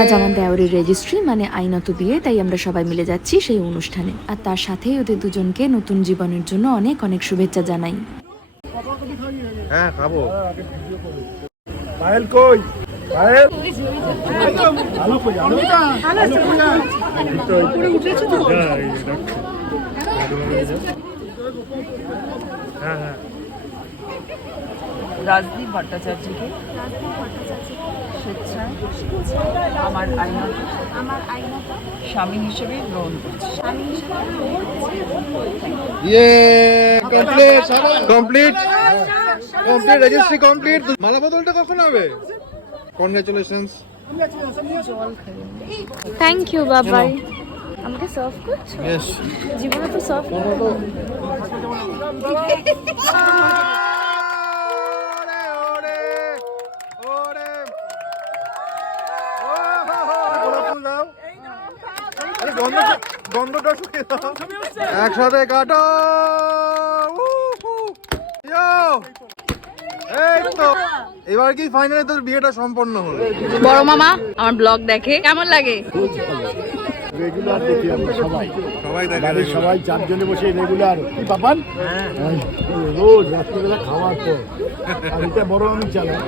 আজ আমার দেওরের রেজিস্ট্রি মানে আইনত বিয়ে, তাই আমরা সবাই মিলে যাচ্ছি সেই অনুষ্ঠানে। আর তার সাথেই ওদের দুজনকে নতুন জীবনের জন্য অনেক অনেক শুভেচ্ছা জানাই। হ্যাঁ খাবো। পায়েল কই? পায়েল ভালো কই? উপরে উঠেছে তো? হ্যাঁ হ্যাঁ। রাজদীপ ভট্টাচার্যকে স্বেচ্ছায় আমার আইনত স্বামী হিসেবে গ্রহণ করছি। Complete registry complete. মালা বদলটা কখন হবে? কনগ্রাচুলেশনস। থ্যাংক ইউ বাবাই। আমাকে সার্ভ করছো? ইয়েস। জীবনে তো সার্ভ করো। একসাথে কাটো। এই তো এবার কি ফাইনালি তোর বিয়েটা সম্পন্ন হলো। বড় মামা আমার ব্লগ দেখে, কেমন লাগে? রেগুলার দেখি আমরা সবাই দেখে বাড়ির সবাই চারজনে বসে রেগুলার কি পাপান রোজ রাত্রিবেলা খাওয়ার পর আর এটা বড় আমি চালাই।